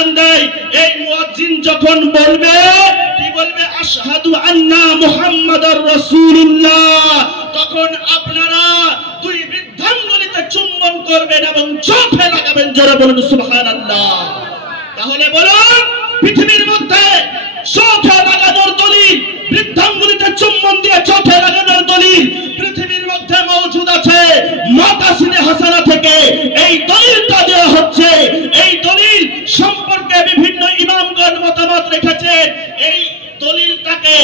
আযান দেয়, এই মুয়াজ্জিন যখন বলবে, কি বলবে? আশহাদু আন্না মুহাম্মাদার রাসূলুল্লাহ, তখন আপনারা দুই বৃদ্ধাঙ্গুলিতে চুম্বন করবেন এবং চোখে লাগাবেন। জোরে বলুন সুবহানাল্লাহ। তাহলে বলুন, পৃথিবীর মধ্যে চোখে লাগানোর দলিল, বৃদ্ধাঙ্গুলিতে চুম্বন দিয়ে চোখে লাগানোর দলিল পৃথিবীর মধ্যে মওজুদ আছে। মাকাসিদে হাসানা থেকে এই দলিলটা দেওয়া হচ্ছে। এই দলিল সম্পর্কে বিভিন্ন ইমামগণ মতামত রেখেছেন। এই দলিলটাকে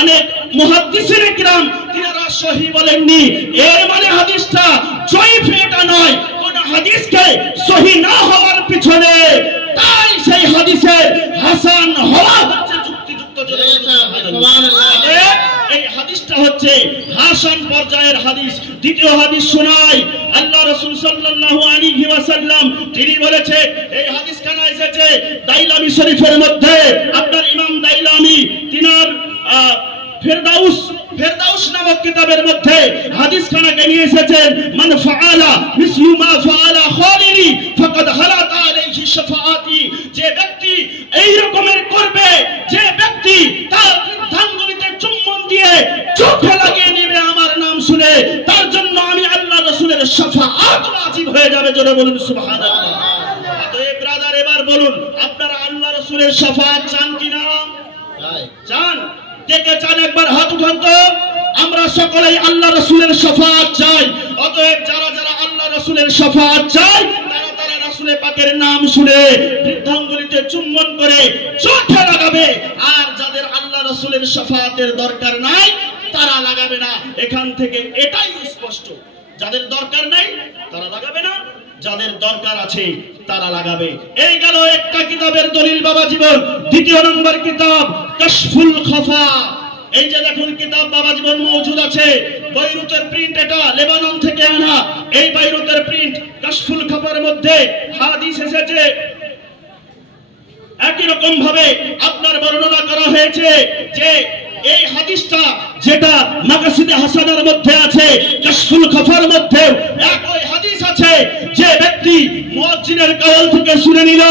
অনেক মুহাদ্দিসিনে কিরাম তিনারা সহিহ বলেননি। এর মানে হাদিসটা জয়ীফ এটা নয়। কোন হাদিসকে সহিহ না হওয়ার পিছনে তাই সেই হাদিসের হাসান হওয়া হচ্ছে যুক্তিযুক্ত। এই হাদিসটা হচ্ছে হাসান পর্যায়ের হাদিস। দ্বিতীয় হাদিস শোনাই, আল্লাহ রাসূল সাল্লাল্লাহু আলাইহি ওয়াসাল্লাম তিনি বলেছেন, এই হাদিসখানা এসেছে দাইলামি শরীফের মধ্যে। আপনার ইমাম দাইলামি তিনার ফেরদাউস নামক কিতাবের মধ্যে হাদিসখানাকে নিয়ে এসেছেন। মান ফাআলা মিসলু মা ফাআলা খালিলি ফাকাদ হালাত আলাইহি শাফাআতি, যে ব্যক্তি এই রকমের করবে, যে ব্যক্তি তার বৃদ্ধাঙ্গুলিতে চুম্বন দিয়ে চোখে লাগিয়ে নেবে আমার নাম শুনে, তার জন্য আমি আল্লাহ রাসূলের শাফাআত ওয়াজিব হয়ে যাবে। জোরে বলুন সুবহানাল্লাহ। অতএব ব্রাদার, এবার বলুন, আপনারা আল্লাহ রাসূলের শাফাআত চান কিনা? চান? কে কে চান একবার হাত উঠান তো। আমরা সকলেই আল্লাহ রাসূলের শাফাআত চাই। অতএব যারা যারা আল্লাহ রাসূলের শাফাআত চাই, তারা তারা রাসূলের পাকের নাম শুনে বৃদ্ধাঙ্গুলিতে চুম্বন করে চোখে লাগাবে। আর যাদের আল্লাহ রাসূলের শাফাআতের দরকার নাই, তারা লাগাবে না। এখান থেকে এটাই স্পষ্ট, যাদের দরকার নাই তারা লাগাবে না, যাদের দরকার আছে তারা লাগাবে। এই গেল একটা কিতাবের দলিল বাবা জীবন। দ্বিতীয় নম্বর কিতাব কাশফুল খাফা। এই যে দেখুন কিতাব বাবা জীবন মওজুদ আছে, বৈরুতের প্রিন্ট, এটা লেবানন থেকে আনা। এই বৈরুতের প্রিন্ট কাশফুল খাফার মধ্যে হাদিস এসেছে। একই রকম ভাবে আপনার বর্ণনা করা হয়েছে যে এই হাদিসটা যেটা মাকাসিদে হাসানার মধ্যে আছে, কাশফুল খাফার মধ্যে একই হাদিস আছে। যে ব্যক্তি মুয়াজ্জিনের কাওয়াল থেকে শুনে নিল,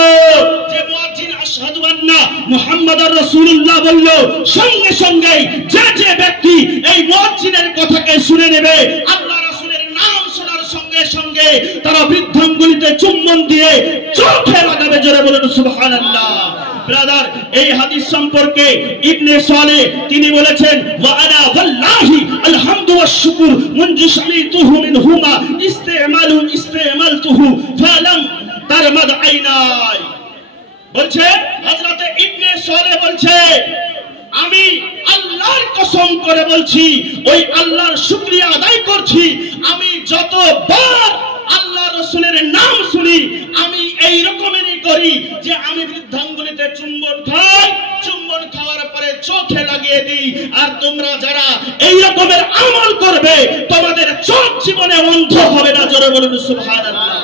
যে মুয়াজ্জিন আশহাদু আন্না মুহাম্মাদার রাসূলুল্লাহ বলল, সঙ্গে সঙ্গে যে ব্যক্তি এই মুয়াজ্জিনের কথাকে শুনে নেবে, আল্লাহ রাসূলের নাম শোনার সঙ্গে সঙ্গে তারা বৃদ্ধাঙ্গুলিতে চুম্বন দিয়ে চোখে লাগাবে। জোরে বলুন সুবহানাল্লাহ। ব্রাদার, এই হাদিস সম্পর্কে ইবনে সালেহ তিনি বলেছেন, ওয়া আনা ওয়াল্লাহি আলহামদু ওয়াশ শুকর মুনজি শামিতুহু মিনহুমা ইস্তেমালতুহু ফালাম তারমাদ আইনাই। বলছে হযরতে ইবনে সালেহ বলছে, আমি আল্লাহর কসম করে বলছি, ওই আল্লাহর শুকরিয়া আদায় করছি, আমি যতবার আল্লাহ রাসূলের নাম শুনি আমি এই রকমেরই করি যে আমি বৃদ্ধাঙ্গুলিতে চুম্বন খাই, চুম্বন খাওয়ার পরে চোখে লাগিয়ে দিই। আর তোমরা যারা এই রকমের আমল করবে, তোমাদের চোখ জীবনে অন্ধ হবে না। জোরে বলুন সুবহানাল্লাহ।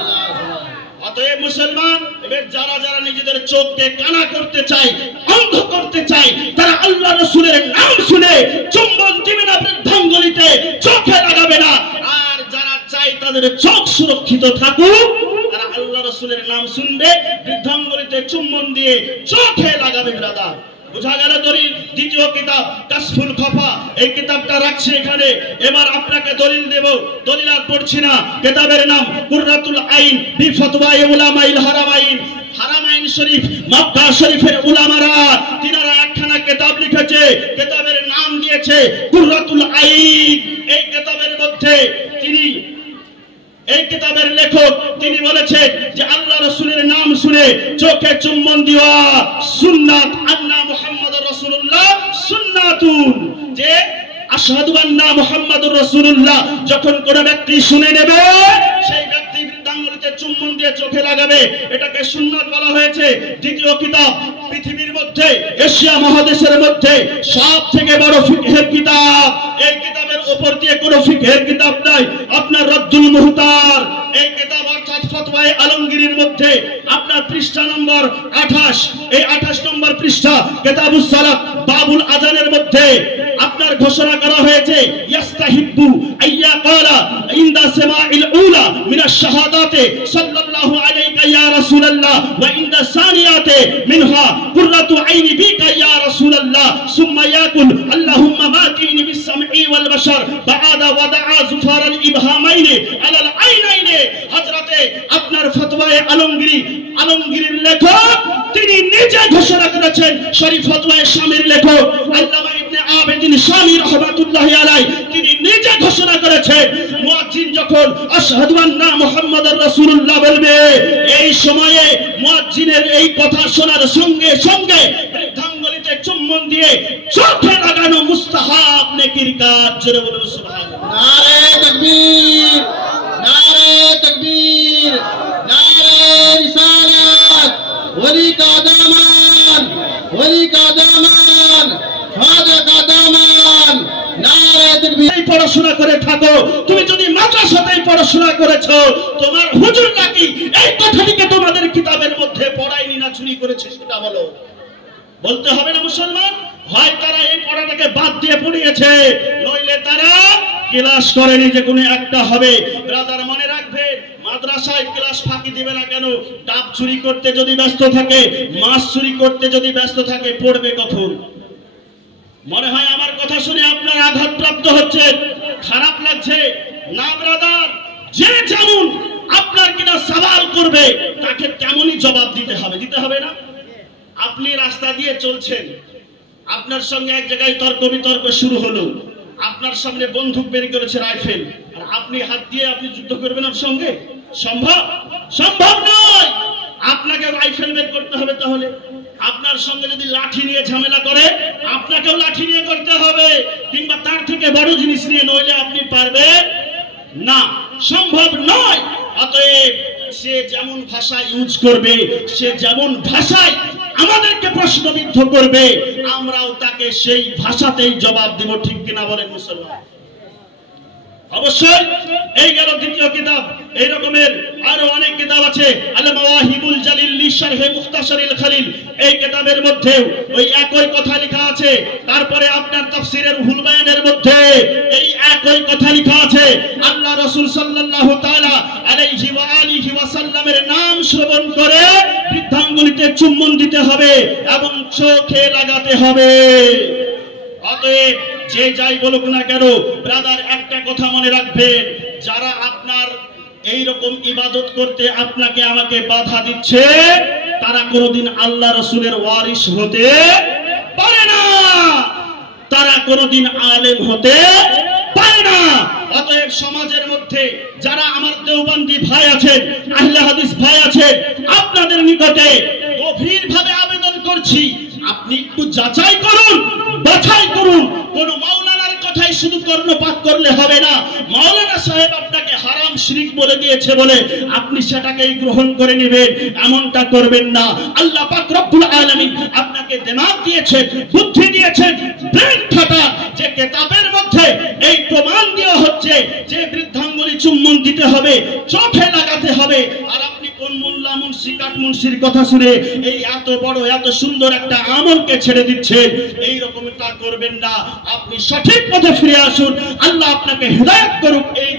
অতএব মুসলমান, এবার যারা যারা নিজেদের চোখকে কানা করতে চায়, অন্ধ করতে চায়, তারা আল্লাহ রাসূলের নাম শুনে চুম্বন দিবে না, বৃদ্ধাঙ্গুলিতে চোখে লাগাবে না। আর যারা চায় তাদের চোখ সুরক্ষিত থাকুক, তারা আল্লাহ রাসূলের নাম শুনবে, বৃদ্ধাঙ্গুলিতে চুম্বন দিয়ে চোখে লাগাবে। ব্রাদার, বুঝা গেল দলিল। দ্বিতীয় কিতাব কাশফুল খাফা, এই কিতাবটা রাখছি এখানে। এবার আপনাকে দলিল দেব, দলিল আর পড়ছি না। কিতাবের নাম কুররাতুল আইন বি ফতওয়ায়ে উলামাইল হারামাইন। হারামাইন শরীফ, মক্কা শরীফের উলামারা তিনারা একখানা কিতাব লিখেছে, কিতাবের নাম দিয়েছে কুররাতুল আইন। এই কিতাবের মধ্যে এই কিতাবের লেখক তিনি বলেছেন যে আল্লাহ রাসূলের নাম শুনে চোখে চুম্বন দেওয়া সুন্নাত। আন্না মুহাম্মাদুর রাসূলুল্লাহ সুন্নাতুন, যে আশহাদু আন্না মুহাম্মাদুর রাসূলুল্লাহ যখন কোন ব্যক্তি শুনে নেবে, সেই ব্যক্তি বৃদ্ধাঙ্গুলিতে চুম্বন দিয়ে চোখে লাগাবে, এটাকে সুন্নাত বলা হয়েছে। দ্বিতীয় কিতাব, পৃথিবীর মধ্যে এশিয়া মহাদেশের মধ্যে সবথেকে বড় ফিকহের কিতাব। এই কিতাবের উপর দিয়ে কোনো ফিকহের কিতাব নাই। আপনার রদ্দুল মুহতার, এই কিতাব অর্থাৎ ফতওয়ায়ে আলমগীরের মধ্যে আপনার পৃষ্ঠা নম্বর 28, এই 28 নম্বর পৃষ্ঠা কিতাবুস সালাত বাবুল আযানের মধ্যে আপনার ঘোষণা করা হয়েছে, ইস্তাহিব্বু আইয়া ক্বালা ইনদা সামাইল উলা মিনাশ শাহাদাতি সাল্লাল্লাহু আলাইহি বিকা ইয়া রাসূলুল্লাহ ওয়া ইনদা সানিয়াতে মিনহা কুররাতু আইনি বিকা ইয়া রাসূলুল্লাহ সুম্মা ইয়াকুল আল্লাহুম্মা মাতিনি বিস-সামঈ ওয়াল বাশার বা'দা ওয়াদা'a যুফারাল ইবহামাইনি আলাল আইনাইনি। হযরতে আপনার ফতোয়ায়ে আলমগীরের লেখক তিনি নিজে ঘোষণা করেছেন, শরীফ ফতোয়ায়ে শামীর লেখক আল্লামা ইবনে আবিদিন শামী রাহমাতুল্লাহি আলাইহি তিনি নিজে ঘোষণা করেছেন, মুয়াজ্জিন যখন আশহাদু আন্না মুহাম্মাদুর রাসূলুল্লাহ বলবে, এই সময়ে মুয়াজ্জিনের এই কথা শোনার সঙ্গে সঙ্গে বৃদ্ধাঙ্গুলিতে চুম্বন দিয়ে চোখে লাগানো মুস্তাহাব নেকির কাজ। জোরে বলুন সুবহানাল্লাহ। নারে তাকবীর, নারে তাকবীর, নারে রিসালাত, ওলি কা দামান, ওলি কা দামান, খাজা কা দামান। নারে তাকবীর। এই পড়াশোনা করে থাকো, তুমি যদি মাদ্রাসাতেই পড়াশোনা করেছো, তোমার হুজুর নাকি এই কথাটিকে তোমাদের কিতাবের মধ্যে পড়ায়নি না চুরি করেছে সেটা বলো, বলতে হবে না মুসলমান? হয় তারা এই পড়াটাকে বাদ দিয়ে পড়িয়েছে, নইলে তারা ক্লাস করেনি, যে কোনো একটা হবে। ব্রাদার মনে রাখবে, মাদ্রাসায় ক্লাস ফাঁকি দিবে না কেন? ডাব চুরি করতে যদি ব্যস্ত থাকে, মাছ চুরি করতে যদি ব্যস্ত থাকে, পড়বে কখন? মনে হয় আমার কথা শুনে আপনার আঘাতপ্রাপ্ত হচ্ছে, খারাপ লাগছে না ব্রাদার? যে যেমন আপনার কিনা সওয়াল করবে তাকে তেমনই জবাব দিতে হবে, দিতে হবে না? আপনি রাস্তা দিয়ে চলছেন, আপনার সঙ্গে এক জায়গায় তর্ক বিতর্ক শুরু হলো, আপনার সামনে বন্দুক বের করেছে রাইফেল, আর আপনি হাত দিয়ে আপনি যুদ্ধ করবেন ওর সঙ্গে? সম্ভব? সম্ভব নয়। আপনাকে রাইফেল বের করতে হবে। তাহলে আপনার সঙ্গে যদি লাঠি নিয়ে ঝামেলা করে, আপনাকেও লাঠি নিয়ে করতে হবে, কিংবা তার থেকে বড় জিনিস নিয়ে, নইলে আপনি পারবেন না, সম্ভব নয়। অতএব সে যেমন ভাষা ইউজ করবে, সে যেমন ভাষায় আমাদেরকে প্রশ্নবিদ্ধ করবে, আমরাও তাকে সেই ভাষাতেই জবাব দেব। ঠিক কিনা বলেন মুসলমান? অবশ্যই। এই গেল দ্বিতীয় কিতাব। এই রকমের আরো অনেক কিতাব আছে, আল মাওয়াহিবুল জালিল লিশরহে মুখতাসারিল খলিল। এই কিতাবের মধ্যে ওই একই কথা লেখা আছে। তারপরে আপনার তাফসীরের রুহুল বায়ানের মধ্যে এই একই কথা লেখা আছে। আল্লাহ রাসূল সাল্লাল্লাহু তাআলা আলাইহি ওয়া আলিহি ওয়া সাল্লামের নাম শ্রবণ করে বৃদ্ধাঙ্গুলিতে চুম্বন দিতে হবে এবং চোখে লাগাতে হবে। অতএব যে যাই বলুক না কেন ব্রাদার, একটা কথা মনে রাখবেন, যারা আপনার এই রকম ইবাদত করতে আপনাকে আমাকে বাধা দিচ্ছে, তারা কোনোদিন আল্লাহ রাসূলের ওয়ারিস হতে পারে না, তারা কোনোদিন আলেম হতে পারে না। অতএব সমাজের মধ্যে যারা আমার দেওবন্দি ভাই আছেন, আহলে হাদিস ভাই আছেন, আপনাদের নিকটে গভীরভাবে আবেদন করছি, আপনি একটু যাচাই করুন, বাছাই করুন। কোন মাওলানার কথাই শুধু কর্ণপাত করলে হবে না। মাওলানা সাহেব আপনাকে হারাম শিরক বলে দিয়েছে বলে আপনি সেটাকেই গ্রহণ করে নেবেন, এমনটা করবেন না। আল্লাহ পাক রব্বুল আলামিন আপনাকে দিমাগ দিয়েছেন, বুদ্ধি দিয়েছেন, ব্রেন খাটান, যে কিতাবের মধ্যে এই প্রমাণ দেওয়া হচ্ছে যে বৃদ্ধাঙ্গুলি চুম্বন দিতে হবে, চোখে লাগাতে হবে। আর আপনি কোন মোল্লা মুন্সি কাট মুন্সির কথা শুনে এই এত বড় এত সুন্দর একটা আমলকে ছেড়ে দিচ্ছেন, এই রকমটা করবেন না। আপনি সঠিক পথে ফিরে আসুন, আল্লাহ আপনাকে হিদায়াত করুক। এই